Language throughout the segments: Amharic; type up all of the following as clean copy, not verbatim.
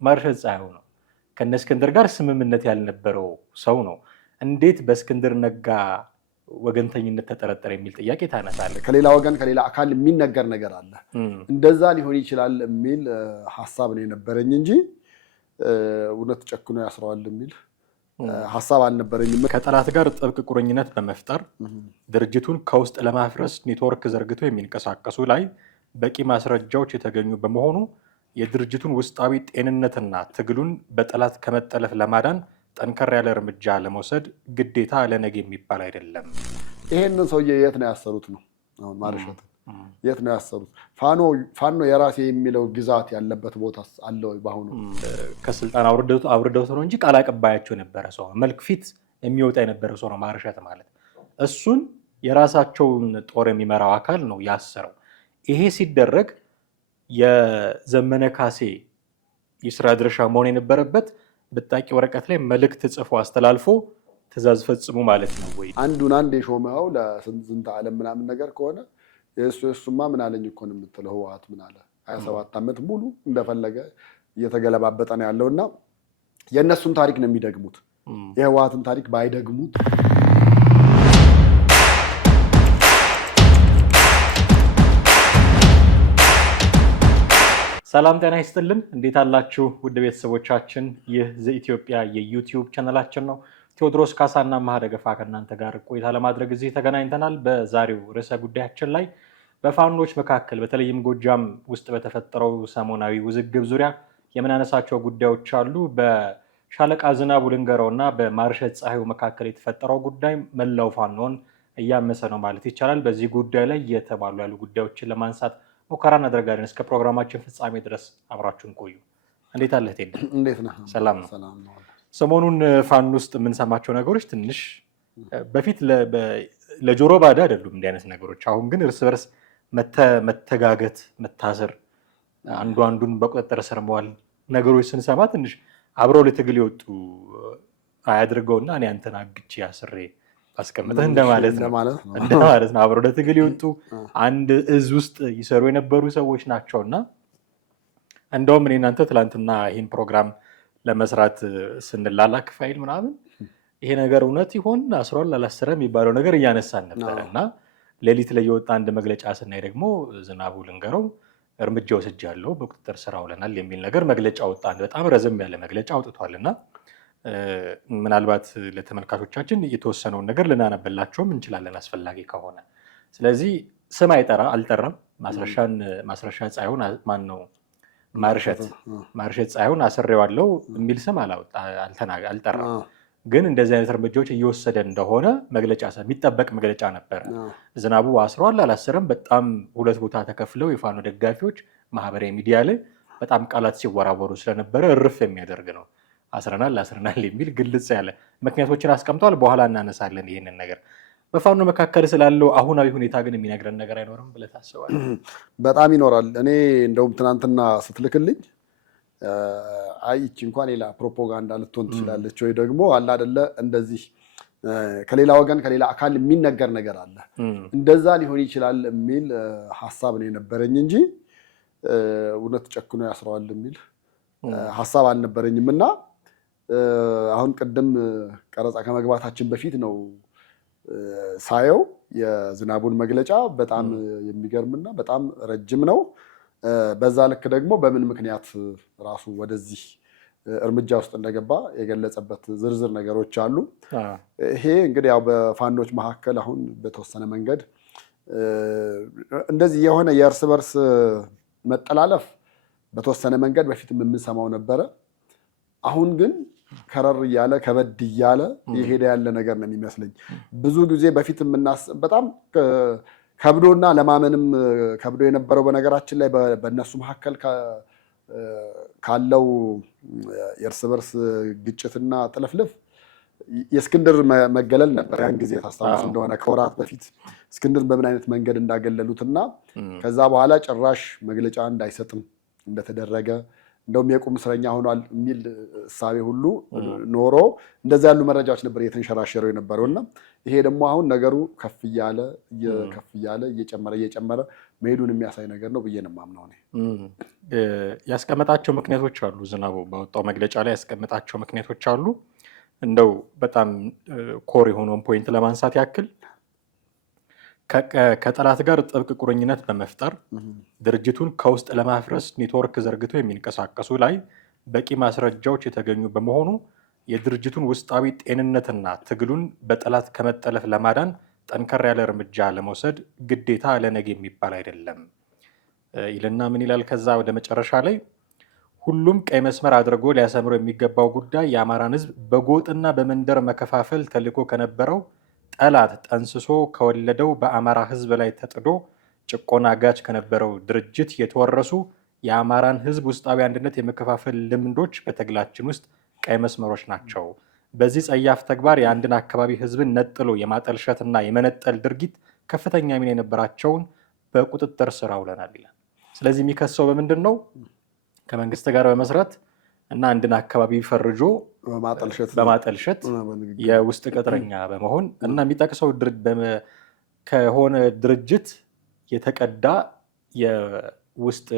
ማርሸት ፀሐዩ ነው። ከነ እስክንድር ጋር ስምምነት ያልነበረው ሰው ነው። እንዴት በእስክንድር ነጋ ወገንተኝነት ተጠረጠረ የሚል ጥያቄ ታነሳለህ። ከሌላ ወገን ከሌላ አካል የሚነገር ነገር አለ። እንደዛ ሊሆን ይችላል የሚል ሐሳብ ነው የነበረኝ እንጂ እውነት ጨክኖ ያስረዋል የሚል ሐሳብ አልነበረኝም። ከጠላት ጋር ጥብቅ ቁርኝነት በመፍጠር ድርጅቱን ከውስጥ ለማፍረስ ኔትወርክ ዘርግተው የሚንቀሳቀሱ ላይ በቂ ማስረጃዎች የተገኙ በመሆኑ የድርጅቱን ውስጣዊ ጤንነትና ትግሉን በጠላት ከመጠለፍ ለማዳን ጠንከር ያለ እርምጃ ለመውሰድ ግዴታ ለነገ የሚባል አይደለም። ይሄንን ሰውዬ የት ነው ያሰሩት ነው? አሁን ማርሸት የት ነው ያሰሩት? ፋኖ የራሴ የሚለው ግዛት ያለበት ቦታ አለ ወይ? በአሁኑ ከስልጣን አውርደውት ነው እንጂ ቃል አቀባያቸው የነበረ ሰው ነው። መልክ ፊት የሚወጣ የነበረ ሰው ነው ማርሸት ማለት። እሱን የራሳቸውን ጦር የሚመራው አካል ነው ያሰረው። ይሄ ሲደረግ የዘመነ ካሴ የስራ ድርሻ መሆን የነበረበት በጣቂ ወረቀት ላይ መልእክት ጽፎ አስተላልፎ ትእዛዝ ፈጽሙ ማለት ነው ወይ? አንዱን አንድ የሾመው ለስንት ዓለም ምናምን ነገር ከሆነ የሱማ ምን አለኝ እኮ ነው የምትለው። ህወሓት ምን አለ 27 ዓመት ሙሉ እንደፈለገ እየተገለባበጠ ነው ያለውና የእነሱን ታሪክ ነው የሚደግሙት። የህወሓትን ታሪክ ባይደግሙት ሰላም ጤና ይስጥልን። እንዴት አላችሁ ውድ ቤተሰቦቻችን? ይህ ዘኢትዮጵያ የዩቲዩብ ቻናላችን ነው። ቴዎድሮስ ካሳና ማህደገፋ ከእናንተ ጋር ቆይታ ለማድረግ እዚህ ተገናኝተናል። በዛሬው ርዕሰ ጉዳያችን ላይ በፋኖች መካከል በተለይም ጎጃም ውስጥ በተፈጠረው ሰሞናዊ ውዝግብ ዙሪያ የምናነሳቸው ጉዳዮች አሉ። በሻለቃ ዝናቡ ልንገረውና በማርሸት ፀሐዩ መካከል የተፈጠረው ጉዳይ መላው ፋኖን እያመሰ ነው ማለት ይቻላል። በዚህ ጉዳይ ላይ የተባሉ ያሉ ጉዳዮችን ለማንሳት ሙከራ እናደርጋለን። እስከ ፕሮግራማችን ፍጻሜ ድረስ አብራችሁን ቆዩ። እንዴት አለህ ቴዲ? እንዴት ነህ? ሰላም ነው። ሰሞኑን ፋኖ ውስጥ የምንሰማቸው ነገሮች ትንሽ በፊት ለጆሮ ባዳ አይደሉም እንዲህ አይነት ነገሮች። አሁን ግን እርስ በርስ መተጋገት፣ መታሰር፣ አንዱ አንዱን በቁጥጥር ስር መዋል ነገሮች ስንሰማ ትንሽ አብረው ለትግል የወጡ አያድርገውና እኔ አንተን አግቼ አስሬ አስቀምጠህ እንደማለት ነው። አብረው ለትግል የወጡ አንድ እዝ ውስጥ ይሰሩ የነበሩ ሰዎች ናቸውና እንደውም እኔ እናንተ ትላንትና ይህን ፕሮግራም ለመስራት ስንላላክ ፋይል ምናምን ይሄ ነገር እውነት ይሆን አስሯል አላሰረም የሚባለው ነገር እያነሳን ነበር እና ሌሊት ላይ የወጣ አንድ መግለጫ ስናይ ደግሞ ዝናቡ ልንገረው እርምጃ ወስጃለሁ በቁጥጥር ስር አውለናል የሚል ነገር መግለጫ ወጣ። በጣም ረዘም ያለ መግለጫ አውጥቷልና ምናልባት ለተመልካቾቻችን የተወሰነውን ነገር ልናነበላቸውም እንችላለን አስፈላጊ ከሆነ። ስለዚህ ስም አልጠራም። ማስረሻ ፀሐዩን ማን ነው ማርሸት ፀሐዩን አስሬዋለሁ የሚል ስም አልጠራም። ግን እንደዚህ አይነት እርምጃዎች እየወሰደ እንደሆነ መግለጫ የሚጠበቅ መግለጫ ነበረ። ዝናቡ አስሯል አላሰረም በጣም ሁለት ቦታ ተከፍለው የፋኖ ደጋፊዎች ማህበራዊ ሚዲያ ላይ በጣም ቃላት ሲወራወሩ ስለነበረ እርፍ የሚያደርግ ነው። አስረናል የሚል ግልጽ ያለ ምክንያቶችን አስቀምጧል። በኋላ እናነሳለን ይህንን ነገር። በፋኖ መካከል ስላለው አሁናዊ ሁኔታ ግን የሚነግረን ነገር አይኖርም ብለህ ታስባለህ? በጣም ይኖራል። እኔ እንደውም ትናንትና ስትልክልኝ አይቺ እንኳን ሌላ ፕሮፓጋንዳ ልትሆን ትችላለች ወይ ደግሞ አለ አይደለ እንደዚህ ከሌላ ወገን ከሌላ አካል የሚነገር ነገር አለ እንደዛ ሊሆን ይችላል የሚል ሐሳብ ነው የነበረኝ እንጂ እውነት ጨክኖ ያስረዋል የሚል ሐሳብ አልነበረኝም። እና አሁን ቅድም ቀረጻ ከመግባታችን በፊት ነው ሳየው የዝናቡን መግለጫ በጣም የሚገርምና በጣም ረጅም ነው። በዛ ልክ ደግሞ በምን ምክንያት ራሱ ወደዚህ እርምጃ ውስጥ እንደገባ የገለጸበት ዝርዝር ነገሮች አሉ። ይሄ እንግዲህ ያው በፋኖች መካከል አሁን በተወሰነ መንገድ እንደዚህ የሆነ የእርስ በርስ መጠላለፍ በተወሰነ መንገድ በፊትም የምንሰማው ነበረ። አሁን ግን ከረር እያለ ከበድ እያለ የሄደ ያለ ነገር ነው የሚመስለኝ። ብዙ ጊዜ በፊት በጣም ከብዶና ለማመንም ከብዶ የነበረው በነገራችን ላይ በእነሱ መካከል ካለው የእርስ በርስ ግጭትና ጥልፍልፍ የእስክንድር መገለል ነበር። ያን ጊዜ ታስታውስ እንደሆነ ከወራት በፊት እስክንድር በምን አይነት መንገድ እንዳገለሉትና ከዛ በኋላ ጭራሽ መግለጫ እንዳይሰጥም እንደተደረገ እንደውም የቁም እስረኛ ሆኗል የሚል እሳቤ ሁሉ ኖሮ እንደዛ ያሉ መረጃዎች ነበር እየተንሸራሸሩ የነበረውና ይሄ ደግሞ አሁን ነገሩ ከፍ እያለ እየጨመረ መሄዱን የሚያሳይ ነገር ነው ብዬ ነው የማምነው። ያስቀመጣቸው ምክንያቶች አሉ። ዝናቡ ባወጣው መግለጫ ላይ ያስቀመጣቸው ምክንያቶች አሉ። እንደው በጣም ኮር የሆነውን ፖይንት ለማንሳት ያክል ከጠላት ጋር ጥብቅ ቁርኝነት በመፍጠር ድርጅቱን ከውስጥ ለማፍረስ ኔትወርክ ዘርግቶ የሚንቀሳቀሱ ላይ በቂ ማስረጃዎች የተገኙ በመሆኑ የድርጅቱን ውስጣዊ ጤንነትና ትግሉን በጠላት ከመጠለፍ ለማዳን ጠንከር ያለ እርምጃ ለመውሰድ ግዴታ ለነገ የሚባል አይደለም ይልና ምን ይላል? ከዛ ወደ መጨረሻ ላይ ሁሉም ቀይ መስመር አድርጎ ሊያሰምረው የሚገባው ጉዳይ የአማራን ሕዝብ በጎጥና በመንደር መከፋፈል ተልዕኮ ከነበረው ጠላት ጠንስሶ ከወለደው በአማራ ሕዝብ ላይ ተጥዶ ጭቆና አጋች ከነበረው ድርጅት የተወረሱ የአማራን ሕዝብ ውስጣዊ አንድነት የመከፋፈል ልምዶች በትግላችን ውስጥ ቀይ መስመሮች ናቸው። በዚህ ጸያፍ ተግባር የአንድን አካባቢ ሕዝብን ነጥሎ የማጠልሸትና የመነጠል ድርጊት ከፍተኛ ሚና የነበራቸውን በቁጥጥር ስር አውለናል ይላል። ስለዚህ የሚከሰው በምንድን ነው? ከመንግስት ጋር በመስራት እና አንድን አካባቢ ፈርጆ በማጠልሸት የውስጥ ቅጥረኛ በመሆን እና የሚጠቅሰው ከሆነ ድርጅት የተቀዳ የውስጥ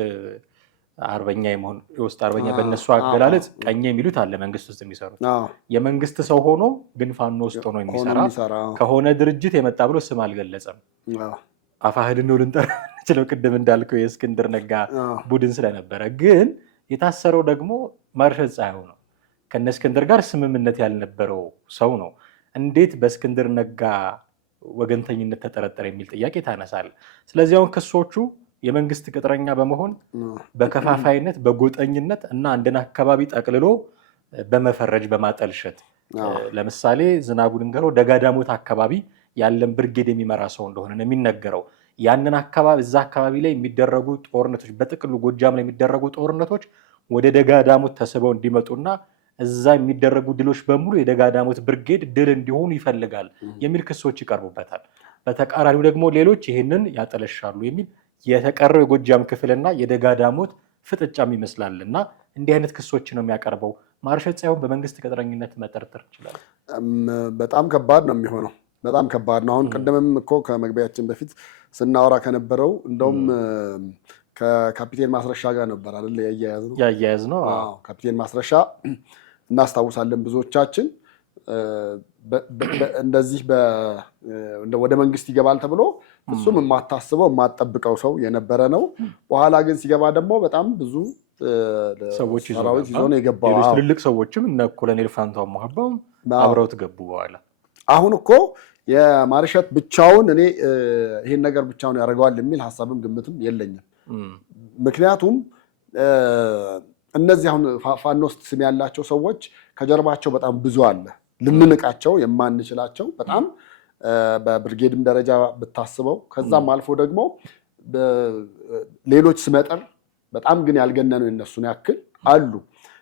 አርበኛ የመሆን የውስጥ አርበኛ በእነሱ አገላለጽ ቀኝ የሚሉት አለ። መንግስት ውስጥ የሚሰሩት የመንግስት ሰው ሆኖ ግን ፋኖ ውስጥ ሆኖ የሚሰራ ከሆነ ድርጅት የመጣ ብሎ ስም አልገለጸም። አፋሕድን ነው ልንጠራ እንችለው፣ ቅድም እንዳልከው የእስክንድር ነጋ ቡድን ስለነበረ። ግን የታሰረው ደግሞ ማርሸት ፀሐዩ ነው። ከነ እስክንድር ጋር ስምምነት ያልነበረው ሰው ነው። እንዴት በእስክንድር ነጋ ወገንተኝነት ተጠረጠረ የሚል ጥያቄ ታነሳል። ስለዚህ አሁን ክሶቹ የመንግስት ቅጥረኛ በመሆን በከፋፋይነት፣ በጎጠኝነት እና አንድን አካባቢ ጠቅልሎ በመፈረጅ በማጠልሸት ለምሳሌ ዝናቡ ድንገሮ ደጋዳሞት አካባቢ ያለን ብርጌድ የሚመራ ሰው እንደሆነ ነው የሚነገረው። ያንን አካባቢ እዛ አካባቢ ላይ የሚደረጉ ጦርነቶች በጥቅሉ ጎጃም ላይ የሚደረጉ ጦርነቶች ወደ ደጋዳሞት ተስበው እንዲመጡና እዛ የሚደረጉ ድሎች በሙሉ የደጋዳሞት ብርጌድ ድል እንዲሆኑ ይፈልጋል የሚል ክሶች ይቀርቡበታል። በተቃራኒው ደግሞ ሌሎች ይህንን ያጠለሻሉ የሚል የተቀረው የጎጃም ክፍልና የደጋዳሞት ፍጥጫም ይመስላል እና እንዲህ አይነት ክሶች ነው የሚያቀርበው። ማርሸት ሳይሆን በመንግስት ቅጥረኝነት መጠርጠር ይችላል። በጣም ከባድ ነው የሚሆነው። በጣም ከባድ ነው። አሁን ቀደምም እኮ ከመግቢያችን በፊት ስናወራ ከነበረው እንደውም ከካፒቴን ማስረሻ ጋር ነበር አይደል ያያያዝ ነው። ካፒቴን ማስረሻ እናስታውሳለን ብዙዎቻችን። እንደዚህ ወደ መንግስት ይገባል ተብሎ እሱም የማታስበው የማትጠብቀው ሰው የነበረ ነው። በኋላ ግን ሲገባ ደግሞ በጣም ብዙ ሰዎች ሰራዊት ይዞ ነው የገባው። ትልልቅ ሰዎችም እነ ኮሎኔል ፋንታው ማህባውም አብረውት ገቡ። በኋላ አሁን እኮ የማርሸት ብቻውን እኔ ይሄን ነገር ብቻውን ያደርገዋል የሚል ሀሳብም ግምትም የለኝም። ምክንያቱም እነዚህ አሁን ፋኖ ውስጥ ስም ያላቸው ሰዎች ከጀርባቸው በጣም ብዙ አለ፣ ልንንቃቸው የማንችላቸው በጣም በብርጌድም ደረጃ ብታስበው፣ ከዛም አልፎ ደግሞ ሌሎች ስመጥር በጣም ግን ያልገነኑ የነሱን ያክል አሉ።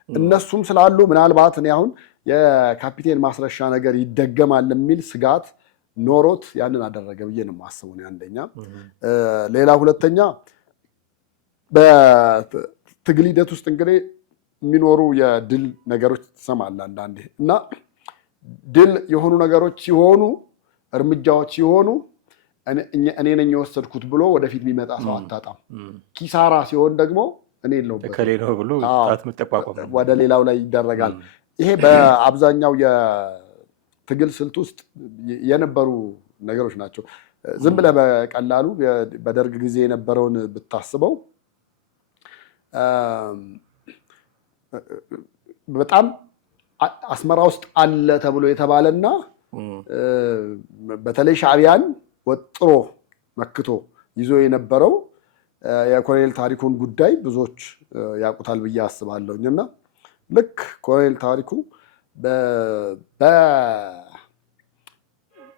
እነሱም ስላሉ ምናልባት እኔ አሁን የካፒቴን ማስረሻ ነገር ይደገማል የሚል ስጋት ኖሮት ያንን አደረገ ብዬ ነው የማስበው። አንደኛ። ሌላ ሁለተኛ በትግል ሂደት ውስጥ እንግዲህ የሚኖሩ የድል ነገሮች ትሰማለህ አንዳንዴ እና ድል የሆኑ ነገሮች ሲሆኑ፣ እርምጃዎች ሲሆኑ እኔ ነኝ የወሰድኩት ብሎ ወደፊት የሚመጣ ሰው አታጣም። ኪሳራ ሲሆን ደግሞ እኔ የለሁበት ወደ ሌላው ላይ ይደረጋል። ይሄ በአብዛኛው የትግል ስልት ውስጥ የነበሩ ነገሮች ናቸው። ዝም ብለህ በቀላሉ በደርግ ጊዜ የነበረውን ብታስበው በጣም አስመራ ውስጥ አለ ተብሎ የተባለና በተለይ ሻዕቢያን ወጥሮ መክቶ ይዞ የነበረው የኮሎኔል ታሪኩን ጉዳይ ብዙዎች ያውቁታል ብዬ አስባለሁኝ። እና ልክ ኮሎኔል ታሪኩ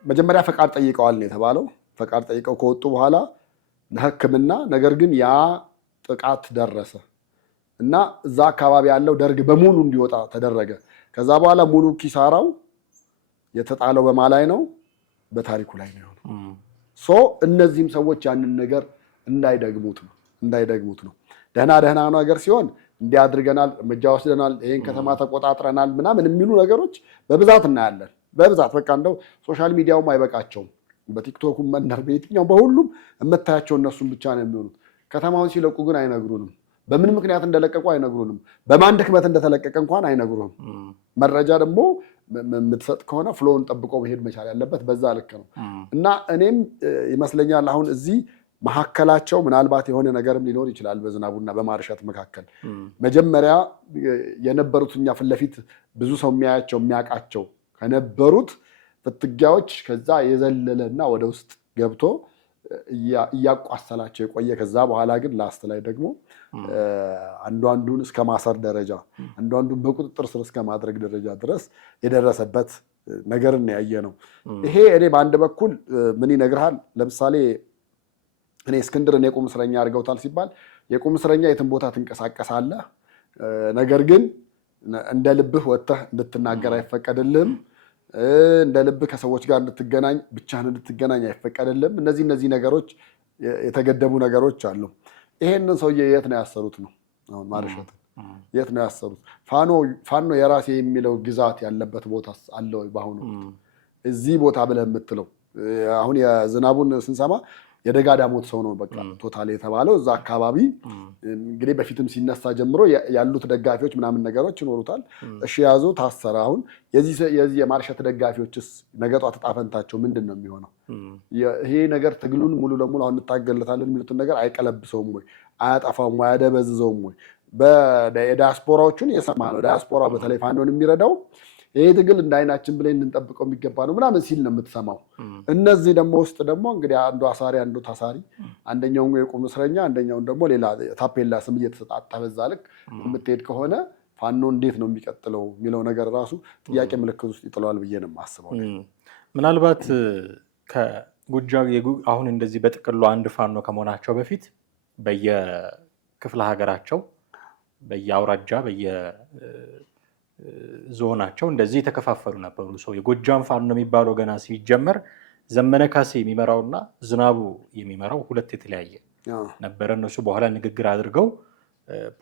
በመጀመሪያ ፈቃድ ጠይቀዋል ነው የተባለው። ፈቃድ ጠይቀው ከወጡ በኋላ ለሕክምና ነገር ግን ያ ጥቃት ደረሰ እና እዛ አካባቢ ያለው ደርግ በሙሉ እንዲወጣ ተደረገ። ከዛ በኋላ ሙሉ ኪሳራው የተጣለው በማ ላይ ነው? በታሪኩ ላይ ነው። እነዚህም ሰዎች ያንን ነገር እንዳይደግሙት ነው። ደህና ነገር ሲሆን እንዲያድርገናል፣ እርምጃ ወስደናል፣ ይሄን ከተማ ተቆጣጥረናል ምናምን የሚሉ ነገሮች በብዛት እናያለን። በብዛት በቃ እንደው ሶሻል ሚዲያውም አይበቃቸውም። በቲክቶኩም መንደር በየትኛው በሁሉም የምታያቸው እነሱን ብቻ ነው የሚሆኑት። ከተማውን ሲለቁ ግን አይነግሩንም። በምን ምክንያት እንደለቀቁ አይነግሩንም። በማን ድክመት እንደተለቀቀ እንኳን አይነግሩንም። መረጃ ደግሞ የምትሰጥ ከሆነ ፍሎውን ጠብቆ መሄድ መቻል ያለበት በዛ ልክ ነው። እና እኔም ይመስለኛል አሁን እዚህ መካከላቸው ምናልባት የሆነ ነገርም ሊኖር ይችላል በዝናቡና በማርሸት መካከል መጀመሪያ የነበሩት እኛ ፊት ለፊት ብዙ ሰው የሚያያቸው የሚያውቃቸው ከነበሩት ፍትጊያዎች ከዛ የዘለለና ወደ ውስጥ ገብቶ እያቋሰላቸው የቆየ ከዛ በኋላ ግን ላስት ላይ ደግሞ አንዱ አንዱን እስከ ማሰር ደረጃ አንዱ አንዱን በቁጥጥር ስር እስከ ማድረግ ደረጃ ድረስ የደረሰበት ነገርን ያየ ነው። ይሄ እኔ በአንድ በኩል ምን ይነግርሃል? ለምሳሌ እኔ እስክንድርን የቁም እስረኛ አድርገውታል ሲባል የቁም እስረኛ የትን ቦታ ትንቀሳቀሳለህ፣ ነገር ግን እንደ ልብህ ወጥተህ እንድትናገር አይፈቀድልህም፣ እንደ ልብህ ከሰዎች ጋር እንድትገናኝ ብቻህን እንድትገናኝ አይፈቀድልህም። እነዚህ ነገሮች የተገደቡ ነገሮች አሉ። ይሄንን ሰውዬ የት ነው ያሰሩት ነው? አሁን ማርሸትን የት ነው ያሰሩት? ፋኖ የራሴ የሚለው ግዛት ያለበት ቦታ አለ ወይ? በአሁኑ እዚህ ቦታ ብለህ የምትለው አሁን የዝናቡን ስንሰማ የደጋ ዳሞት ሰው ነው በቃ ቶታል የተባለው እዛ አካባቢ እንግዲህ በፊትም ሲነሳ ጀምሮ ያሉት ደጋፊዎች ምናምን ነገሮች ይኖሩታል። እሺ ያዙ ታሰረ። አሁን የዚህ የማርሸት ደጋፊዎችስ ነገ ጧት ዕጣ ፈንታቸው ምንድን ነው የሚሆነው? ይሄ ነገር ትግሉን ሙሉ ለሙሉ አሁን እንታገለታለን የሚሉትን ነገር አይቀለብሰውም ወይ? አያጠፋውም ወይ? አያደበዝዘውም ወይ? የዲያስፖራዎቹን የሰማ ነው። ዲያስፖራ በተለይ ፋኖን የሚረዳው ይሄ ትግል እንደ አይናችን ብለን እንጠብቀው የሚገባ ነው ምናምን ሲል ነው የምትሰማው። እነዚህ ደግሞ ውስጥ ደግሞ እንግዲህ አንዱ አሳሪ አንዱ ታሳሪ፣ አንደኛው የቁም እስረኛ አንደኛውን ደግሞ ሌላ ታፔላ ስም እየተሰጣጣ በዛ ልክ የምትሄድ ከሆነ ፋኖ እንዴት ነው የሚቀጥለው የሚለው ነገር ራሱ ጥያቄ ምልክት ውስጥ ይጥለዋል ብዬ ነው የማስበው። ምናልባት አሁን እንደዚህ በጥቅሉ አንድ ፋኖ ከመሆናቸው በፊት በየክፍለ ሀገራቸው በየአውራጃ ዞናቸው እንደዚህ የተከፋፈሉ ነበሩ። ሰው የጎጃም ፋኖ የሚባለው ገና ሲጀመር ዘመነ ካሴ የሚመራውና ዝናቡ የሚመራው ሁለት የተለያየ ነበረ። እነሱ በኋላ ንግግር አድርገው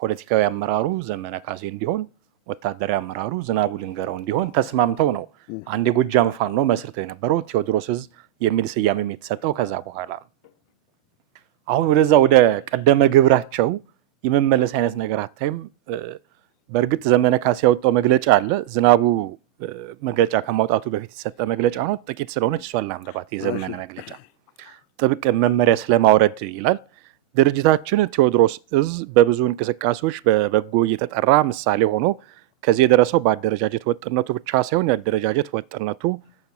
ፖለቲካዊ አመራሩ ዘመነ ካሴ እንዲሆን፣ ወታደራዊ አመራሩ ዝናቡ ልንገረው እንዲሆን ተስማምተው ነው አንድ የጎጃም ፋኖ መስርተው የነበረው። ቴዎድሮስ ዕዝ የሚል ስያሜም የተሰጠው ከዛ በኋላ ነው። አሁን ወደዛ ወደ ቀደመ ግብራቸው የመመለስ አይነት ነገር አታይም። በእርግጥ ዘመነ ካሴ ያወጣው መግለጫ አለ። ዝናቡ መግለጫ ከማውጣቱ በፊት የተሰጠ መግለጫ ነው። ጥቂት ስለሆነች እሷን ላንብባት። የዘመነ መግለጫ ጥብቅ መመሪያ ስለማውረድ ይላል። ድርጅታችን ቴዎድሮስ ዕዝ በብዙ እንቅስቃሴዎች በበጎ እየተጠራ ምሳሌ ሆኖ ከዚህ የደረሰው በአደረጃጀት ወጥነቱ ብቻ ሳይሆን የአደረጃጀት ወጥነቱ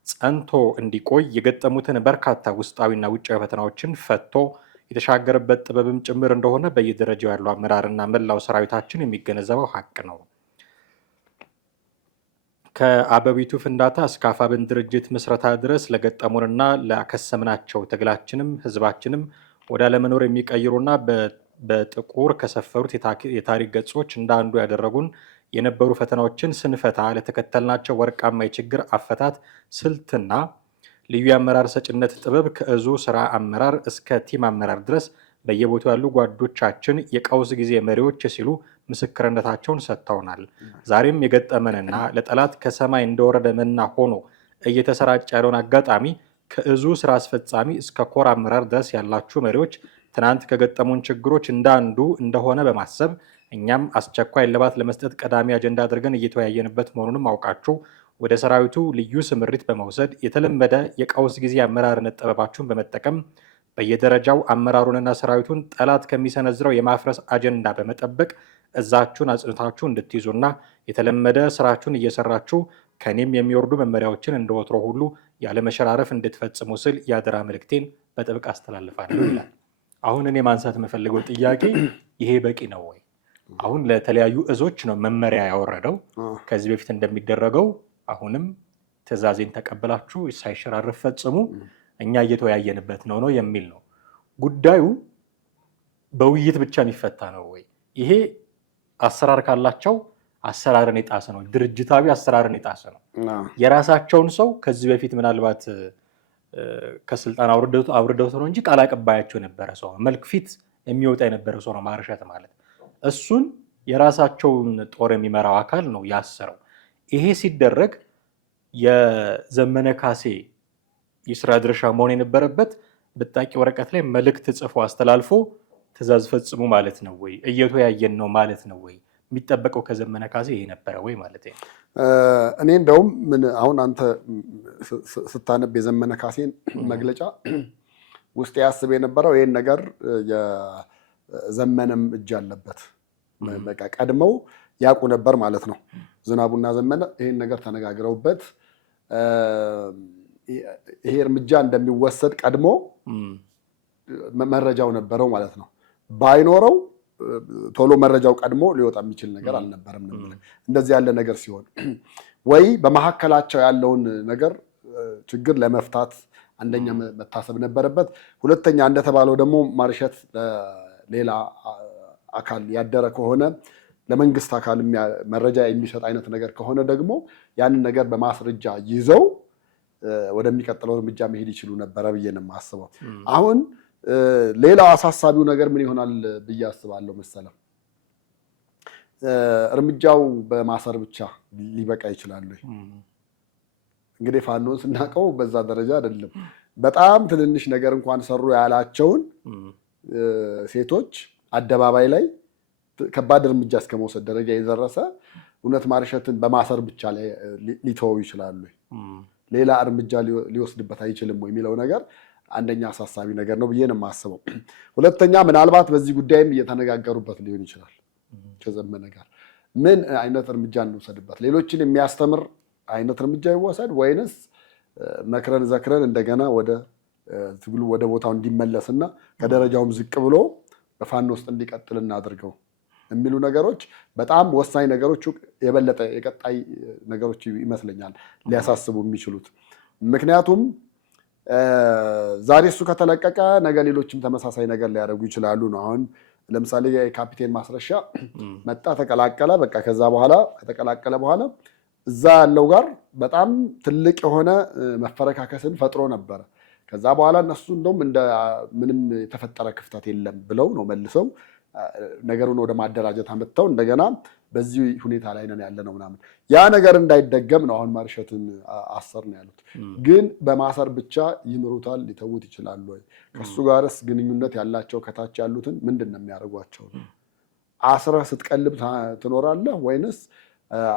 ጸንቶ እንዲቆይ የገጠሙትን በርካታ ውስጣዊና ውጫዊ ፈተናዎችን ፈቶ የተሻገረበት ጥበብም ጭምር እንደሆነ በየደረጃው ያለው አመራርና መላው ሰራዊታችን የሚገነዘበው ሀቅ ነው። ከአበቢቱ ፍንዳታ እስከ አፋብን ድርጅት ምስረታ ድረስ ለገጠሙንና ላከሰምናቸው ትግላችንም ህዝባችንም ወደ አለመኖር የሚቀይሩና በጥቁር ከሰፈሩት የታሪክ ገጾች እንደ አንዱ ያደረጉን የነበሩ ፈተናዎችን ስንፈታ ለተከተልናቸው ወርቃማ የችግር አፈታት ስልትና ልዩ የአመራር ሰጭነት ጥበብ ከዕዙ ስራ አመራር እስከ ቲም አመራር ድረስ በየቦታው ያሉ ጓዶቻችን የቀውስ ጊዜ መሪዎች ሲሉ ምስክርነታቸውን ሰጥተውናል። ዛሬም የገጠመንና ለጠላት ከሰማይ እንደወረደ መና ሆኖ እየተሰራጨ ያለውን አጋጣሚ ከዕዙ ስራ አስፈጻሚ እስከ ኮር አመራር ድረስ ያላችሁ መሪዎች ትናንት ከገጠሙን ችግሮች እንዳንዱ እንደሆነ በማሰብ እኛም አስቸኳይ እልባት ለመስጠት ቀዳሚ አጀንዳ አድርገን እየተወያየንበት መሆኑንም አውቃችሁ ወደ ሰራዊቱ ልዩ ስምሪት በመውሰድ የተለመደ የቀውስ ጊዜ አመራርነት ጥበባችሁን በመጠቀም በየደረጃው አመራሩንና ሰራዊቱን ጠላት ከሚሰነዝረው የማፍረስ አጀንዳ በመጠበቅ እዛችሁን አጽንታችሁ እንድትይዙና የተለመደ ስራችሁን እየሰራችሁ ከኔም የሚወርዱ መመሪያዎችን እንደወትሮ ሁሉ ያለመሸራረፍ እንድትፈጽሙ ስል የአደራ መልእክቴን በጥብቅ አስተላልፋለሁ ይላል። አሁን እኔ ማንሳት የምፈልገው ጥያቄ ይሄ በቂ ነው ወይ? አሁን ለተለያዩ እዞች ነው መመሪያ ያወረደው። ከዚህ በፊት እንደሚደረገው አሁንም ትዕዛዜን ተቀበላችሁ ሳይሸራረፍ ፈጽሙ፣ እኛ እየተወያየንበት ነው የሚል ነው። ጉዳዩ በውይይት ብቻ የሚፈታ ነው ወይ? ይሄ አሰራር ካላቸው አሰራርን የጣሰ ነው፣ ድርጅታዊ አሰራርን የጣሰ ነው። የራሳቸውን ሰው ከዚህ በፊት ምናልባት ከስልጣን አውርደውት ነው እንጂ ቃል አቀባያቸው የነበረ ሰው ነው፣ መልክ ፊት የሚወጣ የነበረ ሰው ነው ማርሸት ማለት። እሱን የራሳቸውን ጦር የሚመራው አካል ነው ያሰረው። ይሄ ሲደረግ የዘመነ ካሴ የስራ ድርሻ መሆን የነበረበት ብጣቂ ወረቀት ላይ መልእክት ጽፎ አስተላልፎ ትእዛዝ ፈጽሙ ማለት ነው ወይ? እየተወያየን ነው ማለት ነው ወይ? የሚጠበቀው ከዘመነ ካሴ ይሄ ነበረ ወይ ማለት ነው? እኔ እንደውም አሁን አንተ ስታነብ የዘመነ ካሴን መግለጫ ውስጥ ያስብ የነበረው ይህን ነገር የዘመነም እጅ አለበት፣ በቃ ቀድመው ያውቁ ነበር ማለት ነው። ዝናቡና ዘመነ ይህን ነገር ተነጋግረውበት ይሄ እርምጃ እንደሚወሰድ ቀድሞ መረጃው ነበረው ማለት ነው። ባይኖረው ቶሎ መረጃው ቀድሞ ሊወጣ የሚችል ነገር አልነበረም። እንደዚህ ያለ ነገር ሲሆን ወይ በመካከላቸው ያለውን ነገር ችግር ለመፍታት አንደኛ መታሰብ ነበረበት። ሁለተኛ እንደተባለው ደግሞ ማርሸት ሌላ አካል ያደረ ከሆነ ለመንግስት አካል መረጃ የሚሰጥ አይነት ነገር ከሆነ ደግሞ ያንን ነገር በማስረጃ ይዘው ወደሚቀጥለው እርምጃ መሄድ ይችሉ ነበረ ብዬ ነው የማስበው። አሁን ሌላው አሳሳቢው ነገር ምን ይሆናል ብዬ አስባለሁ መሰለም፣ እርምጃው በማሰር ብቻ ሊበቃ ይችላል። እንግዲህ ፋኖን ስናውቀው በዛ ደረጃ አይደለም። በጣም ትንንሽ ነገር እንኳን ሰሩ ያላቸውን ሴቶች አደባባይ ላይ ከባድ እርምጃ እስከ መውሰድ ደረጃ የደረሰ እውነት ማርሸትን በማሰር ብቻ ላይ ሊተወው ይችላሉ? ሌላ እርምጃ ሊወስድበት አይችልም ወይ የሚለው ነገር አንደኛ አሳሳቢ ነገር ነው ብዬ ነው የማስበው። ሁለተኛ ምናልባት በዚህ ጉዳይም እየተነጋገሩበት ሊሆን ይችላል ከዘመነ ጋር ምን አይነት እርምጃ እንውሰድበት፣ ሌሎችን የሚያስተምር አይነት እርምጃ ይወሰድ ወይንስ መክረን ዘክረን እንደገና ወደ ትግሉ ወደ ቦታው እንዲመለስና ከደረጃውም ዝቅ ብሎ በፋኖ ውስጥ እንዲቀጥል እናድርገው የሚሉ ነገሮች በጣም ወሳኝ ነገሮች፣ የበለጠ የቀጣይ ነገሮች ይመስለኛል ሊያሳስቡ የሚችሉት። ምክንያቱም ዛሬ እሱ ከተለቀቀ ነገ ሌሎችም ተመሳሳይ ነገር ሊያደርጉ ይችላሉ ነው። አሁን ለምሳሌ የካፒቴን ማስረሻ መጣ፣ ተቀላቀለ። በቃ ከዛ በኋላ ከተቀላቀለ በኋላ እዛ ያለው ጋር በጣም ትልቅ የሆነ መፈረካከስን ፈጥሮ ነበረ። ከዛ በኋላ እነሱ እንደውም እንደ ምንም የተፈጠረ ክፍተት የለም ብለው ነው መልሰው ነገሩን ወደ ማደራጀት አመጥተው እንደገና በዚህ ሁኔታ ላይ ነን ያለ ነው ምናምን። ያ ነገር እንዳይደገም ነው አሁን ማርሸትን አሰር ነው ያሉት። ግን በማሰር ብቻ ይምሩታል፣ ሊተዉት ይችላሉ ወይ? ከሱ ጋርስ ግንኙነት ያላቸው ከታች ያሉትን ምንድን ነው የሚያደርጓቸው? አስረህ ስትቀልብ ትኖራለህ ወይንስ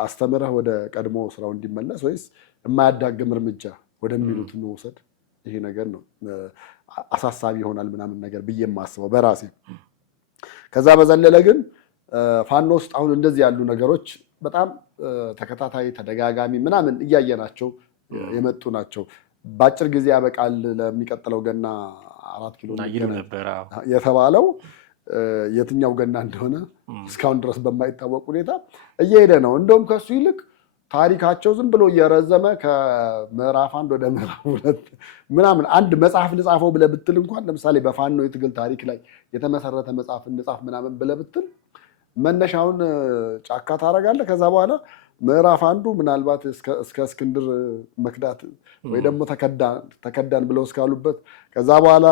አስተምረህ ወደ ቀድሞ ስራው እንዲመለስ ወይስ የማያዳግም እርምጃ ወደሚሉት መውሰድ? ይሄ ነገር ነው አሳሳቢ ይሆናል ምናምን ነገር ብዬ የማስበው በራሴ። ከዛ በዘለለ ግን ፋኖ ውስጥ አሁን እንደዚህ ያሉ ነገሮች በጣም ተከታታይ ተደጋጋሚ ምናምን እያየናቸው የመጡ ናቸው። በአጭር ጊዜ ያበቃል ለሚቀጥለው ገና 4 ኪሎ የተባለው የትኛው ገና እንደሆነ እስካሁን ድረስ በማይታወቅ ሁኔታ እየሄደ ነው። እንደውም ከሱ ይልቅ ታሪካቸው ዝም ብሎ እየረዘመ ከምዕራፍ 1 ወደ ምዕራፍ 2 ምናምን አንድ መጽሐፍ ልጻፈው ብለህ ብትል እንኳን ለምሳሌ በፋኖ የትግል ታሪክ ላይ የተመሰረተ መጽሐፍ እንጻፍ ምናምን ብለህ ብትል መነሻውን ጫካ ታደርጋለህ። ከዛ በኋላ ምዕራፍ 1 ምናልባት እስከ እስክንድር መክዳት ወይ ደግሞ ተከዳን ብለው እስካሉበት፣ ከዛ በኋላ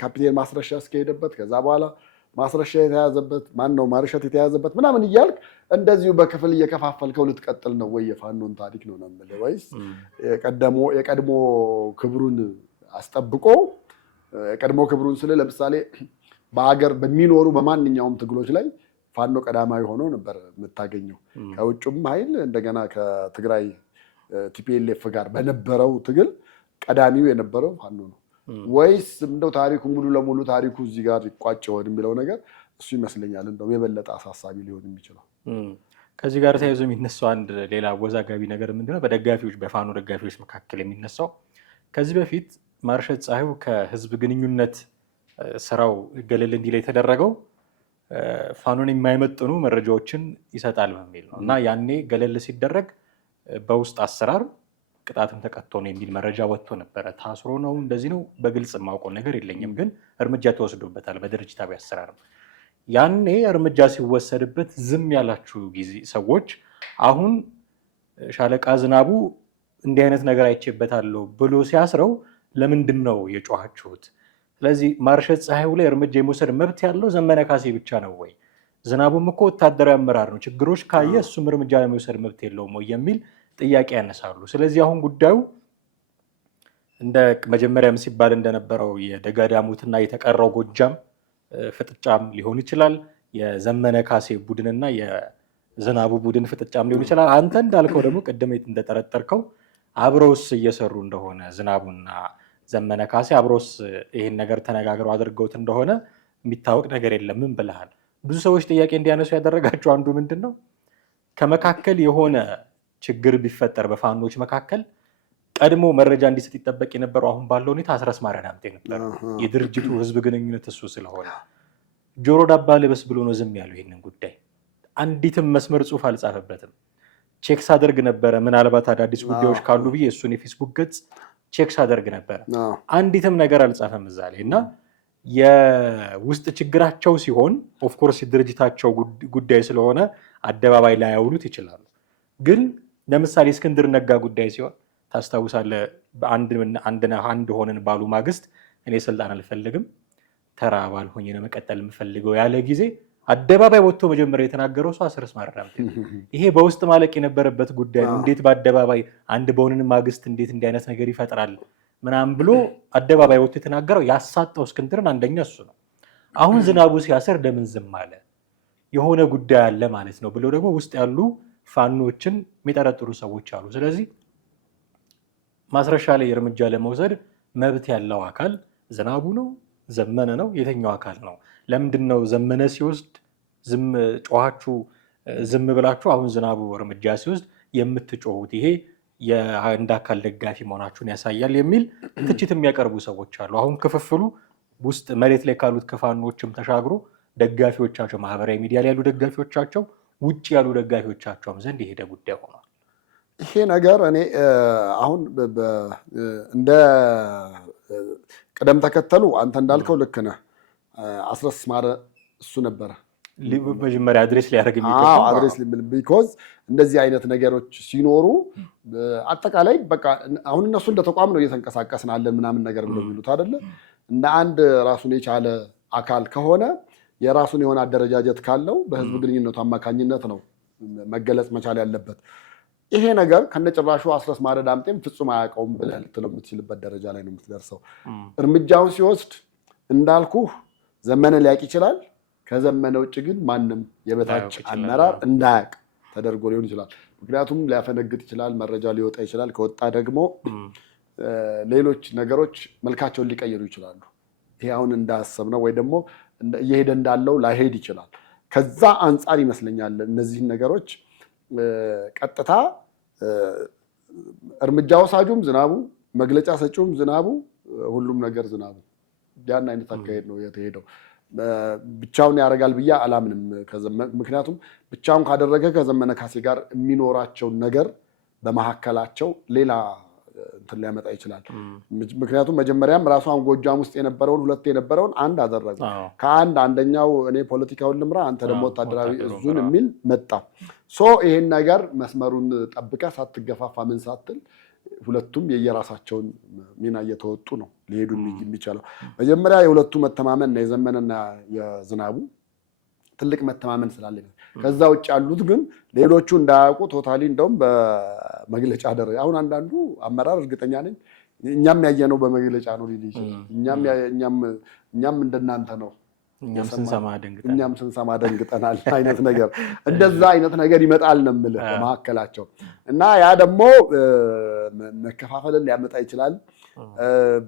ካፒቴን ማስረሻ እስከሄደበት፣ ከዛ በኋላ ማስረሻ የተያዘበት ማን ነው ማርሸት የተያዘበት ምናምን እያልክ እንደዚሁ በክፍል እየከፋፈልከው ልትቀጥል ነው ወይ? የፋኖን ታሪክ ነው የምልህ። ወይስ የቀድሞ ክብሩን አስጠብቆ የቀድሞ ክብሩን ስለ ለምሳሌ በሀገር በሚኖሩ በማንኛውም ትግሎች ላይ ፋኖ ቀዳማዊ ሆኖ ነበር የምታገኘው። ከውጭም ኃይል እንደገና ከትግራይ ቲፒኤልኤፍ ጋር በነበረው ትግል ቀዳሚው የነበረው ፋኖ ነው ወይስ እንደው ታሪኩ ሙሉ ለሙሉ ታሪኩ እዚህ ጋር ይቋጭ ይሆን የሚለው ነገር እሱ ይመስለኛል እንደውም የበለጠ አሳሳቢ ሊሆን የሚችለው። ከዚህ ጋር ተያይዞ የሚነሳው አንድ ሌላ አወዛጋቢ ነገር ምንድነው? በደጋፊዎች በፋኖ ደጋፊዎች መካከል የሚነሳው ከዚህ በፊት ማርሸት ፀሐዩ ከህዝብ ግንኙነት ስራው ገለል እንዲል የተደረገው ፋኖን የማይመጥኑ መረጃዎችን ይሰጣል በሚል ነው እና ያኔ ገለል ሲደረግ በውስጥ አሰራር ቅጣትም ተቀጥቶ ነው የሚል መረጃ ወጥቶ ነበረ። ታስሮ ነው እንደዚህ ነው በግልጽ የማውቀው ነገር የለኝም፣ ግን እርምጃ ተወስዶበታል በድርጅታዊ አሰራር። ያኔ እርምጃ ሲወሰድበት ዝም ያላችሁ ጊዜ ሰዎች አሁን ሻለቃ ዝናቡ እንዲህ አይነት ነገር አይቼበታለሁ ብሎ ሲያስረው ለምንድን ነው የጮኻችሁት? ስለዚህ ማርሸት ፀሐዩ ላይ እርምጃ የመውሰድ መብት ያለው ዘመነ ካሴ ብቻ ነው ወይ? ዝናቡም እኮ ወታደራዊ አመራር ነው፣ ችግሮች ካየ እሱም እርምጃ ለመውሰድ መብት የለውም ወይ የሚል ጥያቄ ያነሳሉ። ስለዚህ አሁን ጉዳዩ እንደ መጀመሪያም ሲባል እንደነበረው የደጋዳሙትና የተቀረው ጎጃም ፍጥጫም ሊሆን ይችላል። የዘመነ ካሴ ቡድንና የዝናቡ ቡድን ፍጥጫም ሊሆን ይችላል። አንተ እንዳልከው ደግሞ ቅድም እንደጠረጠርከው አብረውስ እየሰሩ እንደሆነ ዝናቡና ዘመነ ካሴ አብረውስ ይህን ነገር ተነጋግረው አድርገውት እንደሆነ የሚታወቅ ነገር የለም። ምን ብለሃል? ብዙ ሰዎች ጥያቄ እንዲያነሱ ያደረጋቸው አንዱ ምንድን ነው፣ ከመካከል የሆነ ችግር ቢፈጠር በፋኖች መካከል ቀድሞ መረጃ እንዲሰጥ ይጠበቅ የነበረው አሁን ባለው ሁኔታ አስረስ ማረ ዳምጤ ነበር። የድርጅቱ ህዝብ ግንኙነት እሱ ስለሆነ ጆሮ ዳባ ልበስ ብሎ ነው ዝም ያለው። ይህንን ጉዳይ አንዲትም መስመር ጽሑፍ አልጻፈበትም። ቼክ ሳደርግ ነበረ፣ ምናልባት አዳዲስ ጉዳዮች ካሉ ብዬ እሱን የፌስቡክ ገጽ ቼክ ሳደርግ ነበረ። አንዲትም ነገር አልጻፈም እዛ ላይ እና የውስጥ ችግራቸው ሲሆን ኦፍኮርስ የድርጅታቸው ጉዳይ ስለሆነ አደባባይ ላይ ያውሉት ይችላሉ። ግን ለምሳሌ እስክንድር ነጋ ጉዳይ ሲሆን ታስታውሳለህ፣ አንድ ሆነን ባሉ ማግስት እኔ ስልጣን አልፈልግም ተራ አባል ሆኜ ነው መቀጠል የምፈልገው ያለ ጊዜ አደባባይ ወጥቶ መጀመሪያ የተናገረው ሰው አስረስ ማረ ዳምጤ። ይሄ በውስጥ ማለቅ የነበረበት ጉዳይ ነው። እንዴት በአደባባይ አንድ በሆንን ማግስት እንዴት እንዲህ አይነት ነገር ይፈጥራል ምናምን ብሎ አደባባይ ወጥቶ የተናገረው ያሳጣው እስክንድርን አንደኛ እሱ ነው። አሁን ዝናቡ ሲያስር ለምን ዝም አለ? የሆነ ጉዳይ አለ ማለት ነው ብሎ ደግሞ ውስጥ ያሉ ፋኖችን የሚጠረጥሩ ሰዎች አሉ። ስለዚህ ማስረሻ ላይ እርምጃ ለመውሰድ መብት ያለው አካል ዝናቡ ነው ዘመነ ነው? የትኛው አካል ነው? ለምንድን ነው ዘመነ ሲወስድ ዝም ጮኻችሁ ዝም ብላችሁ አሁን ዝናቡ እርምጃ ሲወስድ የምትጮሁት? ይሄ የአንድ አካል ደጋፊ መሆናችሁን ያሳያል የሚል ትችት የሚያቀርቡ ሰዎች አሉ። አሁን ክፍፍሉ ውስጥ መሬት ላይ ካሉት ከፋኖችም ተሻግሮ ደጋፊዎቻቸው ማህበራዊ ሚዲያ ላይ ያሉ ደጋፊዎቻቸው ውጭ ያሉ ደጋፊዎቻቸውም ዘንድ የሄደ ጉዳይ ሆኗል። ይሄ ነገር እኔ አሁን እንደ ቅደም ተከተሉ አንተ እንዳልከው ልክ ነህ። አስረስ ማረ እሱ ነበረ መጀመሪያ አድሬስ ሊያደርግ የሚገባው አድሬስ ቢኮዝ እንደዚህ አይነት ነገሮች ሲኖሩ አጠቃላይ በቃ አሁን እነሱ እንደ ተቋም ነው እየተንቀሳቀስን አለን ምናምን ነገር ብለው የሚሉት አይደለ። እንደ አንድ ራሱን የቻለ አካል ከሆነ የራሱን የሆነ አደረጃጀት ካለው በህዝብ ግንኙነቱ አማካኝነት ነው መገለጽ መቻል ያለበት። ይሄ ነገር ከነጭራሹ አስረስ ማረ ዳምጤም ፍጹም አያውቀውም ብለህ ልትለው የምትችልበት ደረጃ ላይ ነው የምትደርሰው። እርምጃውን ሲወስድ እንዳልኩህ ዘመነ ሊያውቅ ይችላል። ከዘመነ ውጭ ግን ማንም የበታች አመራር እንዳያውቅ ተደርጎ ሊሆን ይችላል። ምክንያቱም ሊያፈነግጥ ይችላል፣ መረጃ ሊወጣ ይችላል። ከወጣ ደግሞ ሌሎች ነገሮች መልካቸውን ሊቀይሩ ይችላሉ። ይሄ አሁን እንዳሰብነው ወይ ደግሞ እየሄደ እንዳለው ላይሄድ ይችላል። ከዛ አንጻር ይመስለኛል እነዚህን ነገሮች ቀጥታ እርምጃ ወሳጁም ዝናቡ፣ መግለጫ ሰጪውም ዝናቡ፣ ሁሉም ነገር ዝናቡ። ያን አይነት አካሄድ ነው የተሄደው። ብቻውን ያደርጋል ብዬ አላምንም። ምክንያቱም ብቻውን ካደረገ ከዘመነ ካሴ ጋር የሚኖራቸውን ነገር በመካከላቸው ሌላ እንትን ሊያመጣ ይችላል። ምክንያቱም መጀመሪያም ራሱ አሁን ጎጃም ውስጥ የነበረውን ሁለት የነበረውን አንድ አደረገ። አንደኛው እኔ ፖለቲካውን ልምራ አንተ ደግሞ ወታደራዊ እዙን የሚል መጣ። ይሄን ነገር መስመሩን ጠብቀ ሳትገፋፋ ምን ሳትል ሁለቱም የየራሳቸውን ሚና እየተወጡ ነው ሊሄዱ የሚቻለው። መጀመሪያ የሁለቱ መተማመን ነው የዘመነና የዝናቡ ትልቅ መተማመን ስላለ። ከዛ ውጭ ያሉት ግን ሌሎቹ እንዳያውቁ ቶታሊ እንደውም በመግለጫ ደረጃ አሁን አንዳንዱ አመራር እርግጠኛ ነኝ እኛም ያየነው በመግለጫ ነው ሊል ይችላል። እኛም እንደናንተ ነው እኛም ስንሰማ ደንግጠናል አይነት ነገር እንደዛ አይነት ነገር ይመጣል ነው የምልህ በመካከላቸው። እና ያ ደግሞ መከፋፈልን ሊያመጣ ይችላል።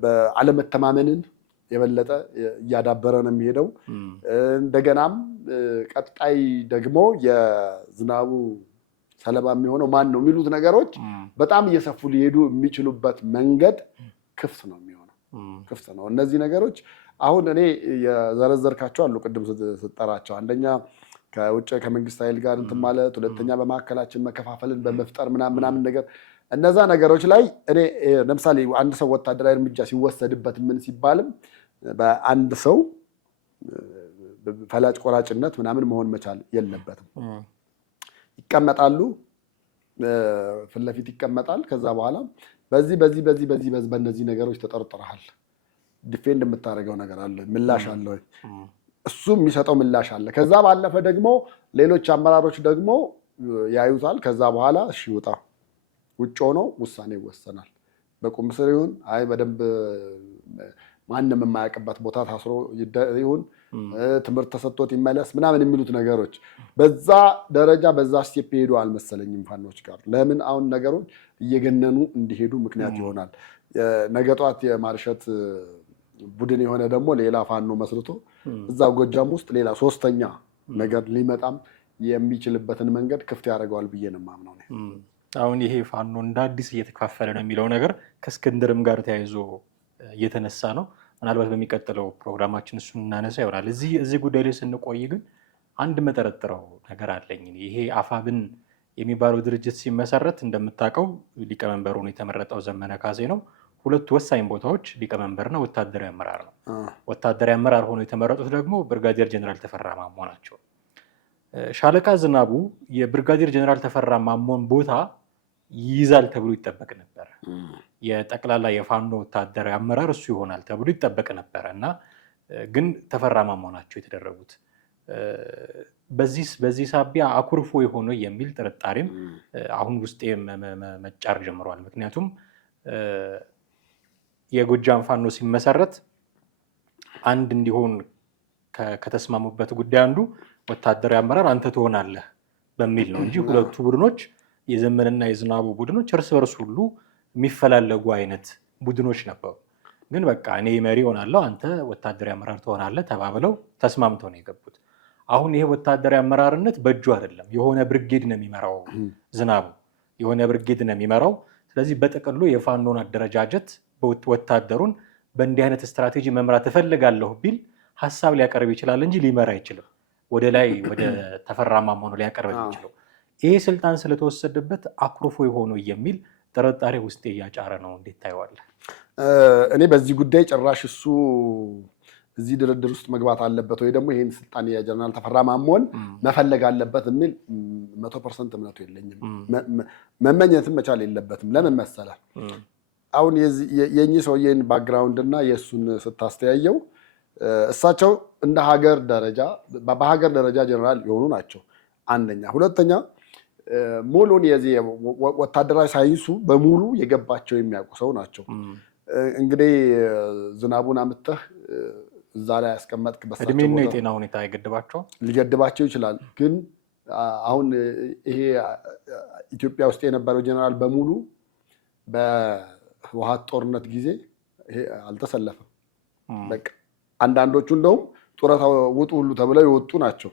በአለመተማመንን የበለጠ እያዳበረ ነው የሚሄደው። እንደገናም ቀጣይ ደግሞ የዝናቡ ሰለባ የሚሆነው ማን ነው የሚሉት ነገሮች በጣም እየሰፉ ሊሄዱ የሚችሉበት መንገድ ክፍት ነው የሚሆነው። ክፍት ነው። እነዚህ ነገሮች አሁን እኔ የዘረዘርካቸው አሉ ቅድም ስጠራቸው፣ አንደኛ ከውጭ ከመንግስት ኃይል ጋር እንትን ማለት፣ ሁለተኛ በመካከላችን መከፋፈልን በመፍጠር ምናምን ነገር እነዛ ነገሮች ላይ እኔ ለምሳሌ አንድ ሰው ወታደራዊ እርምጃ ሲወሰድበት ምን ሲባልም በአንድ ሰው ፈላጭ ቆራጭነት ምናምን መሆን መቻል የለበትም። ይቀመጣሉ፣ ፊት ለፊት ይቀመጣል። ከዛ በኋላ በእነዚህ ነገሮች ተጠርጥረሃል፣ ዲፌንድ የምታደርገው ነገር አለ፣ ምላሽ አለ ወይ? እሱ የሚሰጠው ምላሽ አለ። ከዛ ባለፈ ደግሞ ሌሎች አመራሮች ደግሞ ያዩታል። ከዛ በኋላ እሺ ውጣ፣ ውጭ ሆኖ ውሳኔ ይወሰናል። በቁም ስር ይሁን አይ በደንብ ማንም የማያውቅበት ቦታ ታስሮ ይሁን ትምህርት ተሰጥቶት ይመለስ ምናምን የሚሉት ነገሮች በዛ ደረጃ በዛ ስቴፕ ሄዱ አልመሰለኝም ፋኖች ጋር። ለምን አሁን ነገሮች እየገነኑ እንዲሄዱ ምክንያት ይሆናል። ነገ ጧት የማርሸት ቡድን የሆነ ደግሞ ሌላ ፋኖ መስርቶ እዛ ጎጃም ውስጥ ሌላ ሶስተኛ ነገር ሊመጣም የሚችልበትን መንገድ ክፍት ያደርገዋል ብዬ ነው የማምነው። አሁን ይሄ ፋኖ እንደ አዲስ እየተከፋፈለ ነው የሚለው ነገር ከእስክንድርም ጋር ተያይዞ እየተነሳ ነው። ምናልባት በሚቀጥለው ፕሮግራማችን እሱን እናነሳ ይሆናል። እዚህ ጉዳይ ላይ ስንቆይ ግን አንድ መጠረጥረው ነገር አለኝ። ይሄ አፋብን የሚባለው ድርጅት ሲመሰረት እንደምታውቀው ሊቀመንበሩ የተመረጠው ዘመነ ካሴ ነው። ሁለቱ ወሳኝ ቦታዎች ሊቀመንበርና ወታደራዊ አመራር ነው። ወታደራዊ አመራር ሆነው የተመረጡት ደግሞ ብርጋዴር ጀነራል ተፈራ ማሞ ናቸው። ሻለቃ ዝናቡ የብርጋዴር ጀነራል ተፈራ ማሞን ቦታ ይይዛል ተብሎ ይጠበቅ ነበር። የጠቅላላ የፋኖ ወታደራዊ አመራር እሱ ይሆናል ተብሎ ይጠበቅ ነበረ እና ግን ተፈራ ማሞ ናቸው የተደረጉት። በዚህ ሳቢያ አኩርፎ የሆነ የሚል ጥርጣሬም አሁን ውስጤ መጫር ጀምሯል። ምክንያቱም የጎጃም ፋኖ ሲመሰረት አንድ እንዲሆን ከተስማሙበት ጉዳይ አንዱ ወታደራዊ አመራር አንተ ትሆናለህ በሚል ነው እንጂ ሁለቱ ቡድኖች የዘመንና የዝናቡ ቡድኖች እርስ በርስ ሁሉ የሚፈላለጉ አይነት ቡድኖች ነበሩ። ግን በቃ እኔ መሪ ሆናለሁ አንተ ወታደራዊ አመራር ትሆናለህ ተባብለው ተስማምተው ነው የገቡት። አሁን ይሄ ወታደራዊ አመራርነት በእጁ አይደለም። የሆነ ብርጌድ ነው የሚመራው ዝናቡ፣ የሆነ ብርጌድ ነው የሚመራው። ስለዚህ በጥቅሉ የፋኖን አደረጃጀት ወታደሩን በእንዲህ አይነት ስትራቴጂ መምራት እፈልጋለሁ ቢል ሀሳብ ሊያቀርብ ይችላል እንጂ ሊመራ አይችልም። ወደ ላይ ወደ ተፈራ ማሞ ነው ሊያቀርብ የሚችለው። ይሄ ስልጣን ስለተወሰደበት አኩርፎ የሆነው የሚል ጥርጣሬ ውስጥ እያጫረ ነው። እንዴት ታየዋለህ? እኔ በዚህ ጉዳይ ጭራሽ እሱ እዚህ ድርድር ውስጥ መግባት አለበት ወይ ደግሞ ይህን ስልጣን የጀነራል ተፈራ ማሞን መፈለግ አለበት የሚል 100% እምነቱ የለኝም። መመኘትም መቻል የለበትም። ለምን መሰለህ? አሁን የእኚህ ሰውዬን ባክግራውንድ እና የእሱን ስታስተያየው እሳቸው እንደ ሀገር ደረጃ በሀገር ደረጃ ጀነራል የሆኑ ናቸው። አንደኛ። ሁለተኛ ሙሉን የዚህ ወታደራዊ ሳይንሱ በሙሉ የገባቸው የሚያውቁ ሰው ናቸው። እንግዲህ ዝናቡን አምጥተህ እዛ ላይ ያስቀመጥክ እድሜና የጤና ሁኔታ ሊገድባቸው ይችላል። ግን አሁን ይሄ ኢትዮጵያ ውስጥ የነበረው ጀነራል በሙሉ በህወሓት ጦርነት ጊዜ ይሄ አልተሰለፈም። በቃ አንዳንዶቹ እንደውም ጡረታ ውጡ ሁሉ ተብለው የወጡ ናቸው።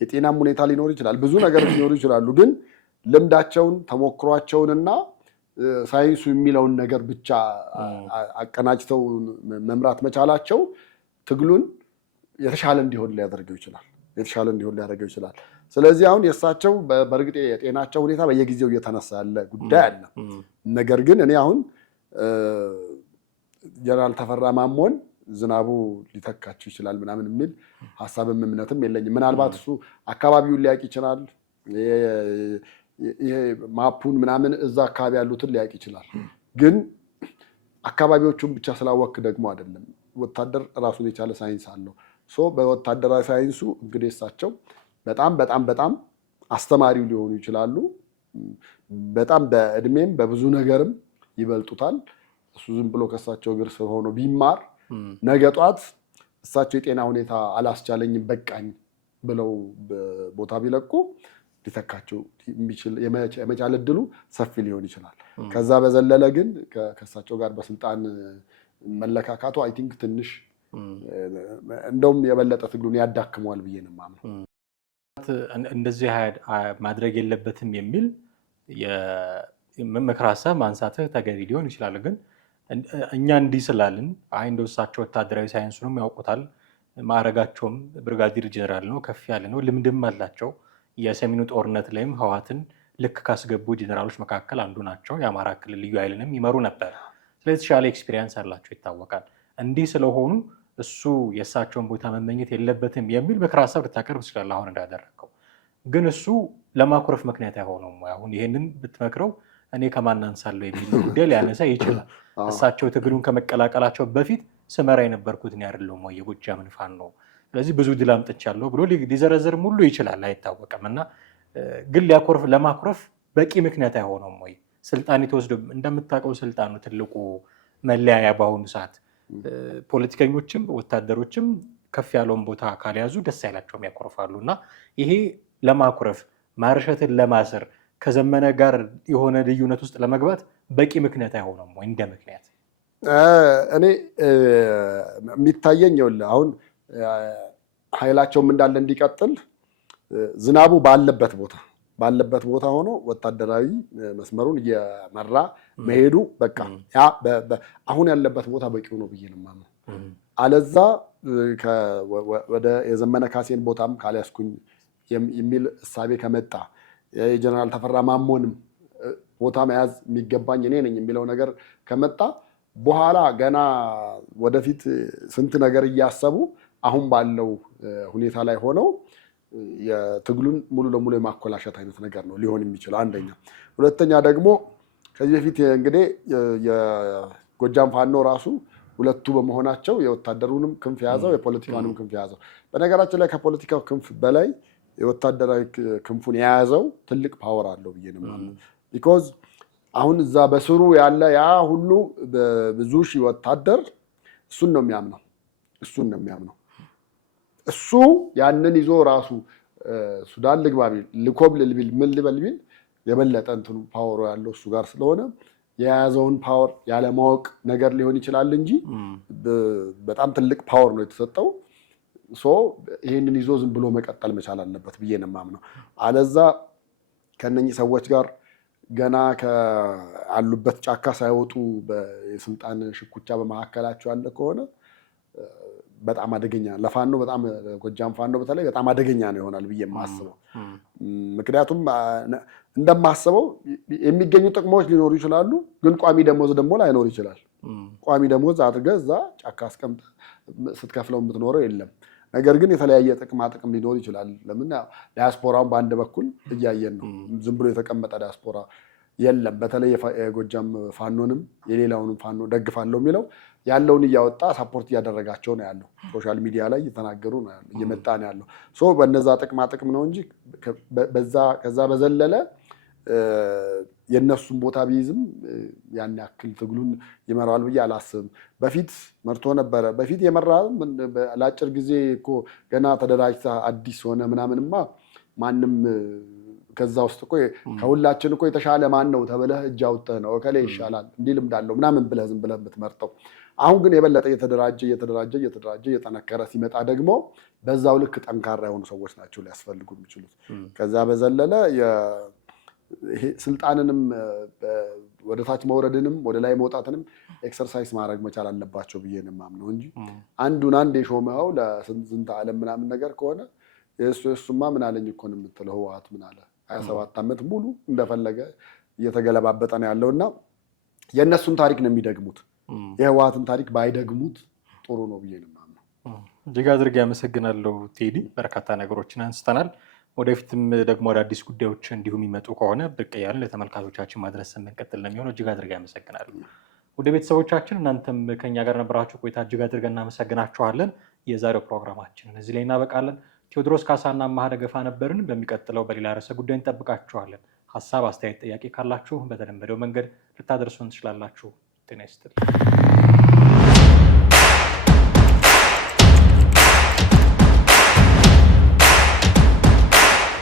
የጤናም ሁኔታ ሊኖር ይችላል፣ ብዙ ነገር ሊኖሩ ይችላሉ። ግን ልምዳቸውን ተሞክሯቸውንና ሳይንሱ የሚለውን ነገር ብቻ አቀናጅተው መምራት መቻላቸው ትግሉን የተሻለ እንዲሆን ሊያደርገው ይችላል። ስለዚህ አሁን የእሳቸው በእርግጥ የጤናቸው ሁኔታ በየጊዜው እየተነሳ ያለ ጉዳይ አለ። ነገር ግን እኔ አሁን ጀነራል ተፈራ ማሞን ዝናቡ ሊተካቸው ይችላል ምናምን የሚል ሀሳብም እምነትም የለኝም። ምናልባት እሱ አካባቢውን ሊያውቅ ይችላል፣ ይሄ ማፑን ምናምን እዛ አካባቢ ያሉትን ሊያውቅ ይችላል። ግን አካባቢዎቹን ብቻ ስላወክ ደግሞ አይደለም። ወታደር ራሱን የቻለ ሳይንስ አለው። በወታደራዊ ሳይንሱ እንግዲህ እሳቸው በጣም በጣም በጣም አስተማሪው ሊሆኑ ይችላሉ። በጣም በእድሜም በብዙ ነገርም ይበልጡታል። እሱ ዝም ብሎ ከእሳቸው እግር ስር ሆኖ ቢማር ነገ ጧት እሳቸው የጤና ሁኔታ አላስቻለኝም በቃኝ ብለው ቦታ ቢለቁ ሊተካቸው የመቻል እድሉ ሰፊ ሊሆን ይችላል። ከዛ በዘለለ ግን ከእሳቸው ጋር በስልጣን መለካካቱ አይ ቲንክ ትንሽ እንደውም የበለጠ ትግሉን ያዳክመዋል ብዬ ነው የማምነው። እንደዚህ ማድረግ የለበትም የሚል ምክር ሀሳብ ማንሳትህ ተገቢ ሊሆን ይችላል። ግን እኛ እንዲህ ስላልን እንደው እሳቸው ወታደራዊ ሳይንሱንም ያውቁታል፣ ማዕረጋቸውም ብርጋዴር ጀነራል ነው፣ ከፍ ያለ ነው፣ ልምድም አላቸው። የሰሜኑ ጦርነት ላይም ህወሓትን ልክ ካስገቡ ጀነራሎች መካከል አንዱ ናቸው። የአማራ ክልል ልዩ ኃይልንም ይመሩ ነበር። ስለዚህ የተሻለ ኤክስፒሪየንስ አላቸው፣ ይታወቃል። እንዲህ ስለሆኑ እሱ የእሳቸውን ቦታ መመኘት የለበትም የሚል ምክር ሀሳብ ልታቀርብ ትችላለህ፣ አሁን እንዳደረግከው። ግን እሱ ለማኩረፍ ምክንያት አይሆነውም። አሁን ይሄንን ብትመክረው እኔ ከማን አንሳለሁ የሚል ጉዳይ ሊያነሳ ይችላል። እሳቸው ትግሉን ከመቀላቀላቸው በፊት ስመራ የነበርኩት እኔ አይደለሁም ወይ የጎጃምን ፋኖ ስለዚህ ብዙ ድል አምጥቻለሁ ብሎ ሊዘረዝርም ሁሉ ይችላል፣ አይታወቅም። እና ግን ለማኩረፍ በቂ ምክንያት አይሆነውም ወይ? ስልጣን የተወስዶ እንደምታውቀው ስልጣኑ ትልቁ መለያያ በአሁኑ ሰዓት ፖለቲከኞችም ወታደሮችም ከፍ ያለውን ቦታ ካልያዙ ደስ አይላቸውም፣ ያኮርፋሉ። እና ይሄ ለማኩረፍ ማርሸትን ለማሰር ከዘመነ ጋር የሆነ ልዩነት ውስጥ ለመግባት በቂ ምክንያት አይሆነም ወይ? እንደ ምክንያት እኔ የሚታየኝ ይኸውልህ አሁን ኃይላቸውም እንዳለ እንዲቀጥል ዝናቡ ባለበት ቦታ ሆኖ ወታደራዊ መስመሩን እየመራ መሄዱ በቃ ያ አሁን ያለበት ቦታ በቂው ነው ብዬ ነው የማምነው። አለዛ ወደ የዘመነ ካሴን ቦታም ካልያዝኩኝ የሚል እሳቤ ከመጣ የጀነራል ተፈራ ማሞንም ቦታ መያዝ የሚገባኝ እኔ ነኝ የሚለው ነገር ከመጣ በኋላ ገና ወደፊት ስንት ነገር እያሰቡ አሁን ባለው ሁኔታ ላይ ሆነው የትግሉን ሙሉ ለሙሉ የማኮላሸት አይነት ነገር ነው ሊሆን የሚችለው አንደኛ። ሁለተኛ ደግሞ ከዚህ በፊት እንግዲህ የጎጃም ፋኖ ራሱ ሁለቱ በመሆናቸው የወታደሩንም ክንፍ የያዘው የፖለቲካውንም ክንፍ የያዘው። በነገራችን ላይ ከፖለቲካው ክንፍ በላይ የወታደራዊ ክንፉን የያዘው ትልቅ ፓወር አለው ብዬ ነው የማምነው። ቢኮዝ አሁን እዛ በስሩ ያለ ያ ሁሉ ብዙ ሺህ ወታደር እሱን ነው የሚያምነው። እሱ ያንን ይዞ ራሱ ሱዳን ልግባ ቢል ልኮብልል ቢል ምን ልበል ቢል የበለጠ እንትኑ ፓወሩ ያለው እሱ ጋር ስለሆነ የያዘውን ፓወር ያለማወቅ ነገር ሊሆን ይችላል እንጂ በጣም ትልቅ ፓወር ነው የተሰጠው። ይህንን ይዞ ዝም ብሎ መቀጠል መቻል አለበት ብዬ ነው የማምነው። አለዛ ከነኚህ ሰዎች ጋር ገና ከአሉበት ጫካ ሳይወጡ የስልጣን ሽኩቻ በመካከላቸው ያለ ከሆነ በጣም አደገኛ ለፋኖ በጣም ጎጃም ፋኖ በተለይ በጣም አደገኛ ነው ይሆናል ብዬ የማስበው። ምክንያቱም እንደማስበው የሚገኙ ጥቅሞች ሊኖሩ ይችላሉ፣ ግን ቋሚ ደሞዝ ደግሞ ላይኖር ይችላል። ቋሚ ደሞዝ አድርገህ እዛ ጫካ አስቀምጠህ ስትከፍለው የምትኖረው የለም። ነገር ግን የተለያየ ጥቅማ ጥቅም ሊኖር ይችላል። ለምን ዲያስፖራውን በአንድ በኩል እያየን ነው። ዝም ብሎ የተቀመጠ ዲያስፖራ የለም። በተለይ የጎጃም ፋኖንም የሌላውንም ፋኖ ደግፋለሁ የሚለው ያለውን እያወጣ ሳፖርት እያደረጋቸው ነው ያለው። ሶሻል ሚዲያ ላይ እየተናገሩ ነው ያለው፣ እየመጣ ነው ያለው። በነዛ ጥቅማ ጥቅም ነው እንጂ ከዛ በዘለለ የእነሱን ቦታ ቢይዝም ያን ያክል ትግሉን ይመራዋል ብዬ አላስብም። በፊት መርቶ ነበረ። በፊት የመራ ለአጭር ጊዜ እኮ ገና ተደራጅተህ አዲስ ሆነ ምናምንማ ማንም ከዛ ውስጥ እኮ ከሁላችን እኮ የተሻለ ማን ነው ተብለህ እጅ አውጥተህ ነው እከሌ ይሻላል እንዲህ ልምድ አለው ምናምን ብለህ ዝም ብለህ የምትመርጠው። አሁን ግን የበለጠ እየተደራጀ እየጠነከረ ሲመጣ ደግሞ በዛው ልክ ጠንካራ የሆኑ ሰዎች ናቸው ሊያስፈልጉ የሚችሉት። ከዛ በዘለለ ስልጣንንም ወደ ታች መውረድንም ወደ ላይ መውጣትንም ኤክሰርሳይዝ ማድረግ መቻል አለባቸው ብዬ ነው የማምነው እንጂ አንድ የሾመው ለስንት ዓለም ምናምን ነገር ከሆነ የእሱማ ምን አለኝ እኮ ነው የምትለው። ህወሓት ምን አለ 27 ዓመት ሙሉ እንደፈለገ እየተገለባበጠ ነው ያለውና የእነሱን ታሪክ ነው የሚደግሙት። የህወሓትን ታሪክ ባይደግሙት ጥሩ ነው ብዬ ነው የማምነው። እጅግ አድርጌ አመሰግናለሁ ቴዲ። በርካታ ነገሮችን አንስተናል። ወደፊትም ደግሞ አዳዲስ ጉዳዮች እንዲሁ የሚመጡ ከሆነ ብቅ እያልን ለተመልካቾቻችን ማድረስ የምንቀጥል ነው የሚሆነው። እጅግ አድርጌ አመሰግናለሁ። ወደ ቤተሰቦቻችን እናንተም ከኛ ጋር ነበራችሁ ቆይታ እጅግ አድርገን እናመሰግናችኋለን። የዛሬው ፕሮግራማችንን እዚህ ላይ እናበቃለን። ቴዎድሮስ ካሳና አማሃ ደገፋ ነበርን። በሚቀጥለው በሌላ ርዕሰ ጉዳይ እንጠብቃችኋለን። ሀሳብ፣ አስተያየት፣ ጥያቄ ካላችሁ በተለመደው መንገድ ልታደርሱን ትችላላችሁ። ጤና ይስጥልኝ።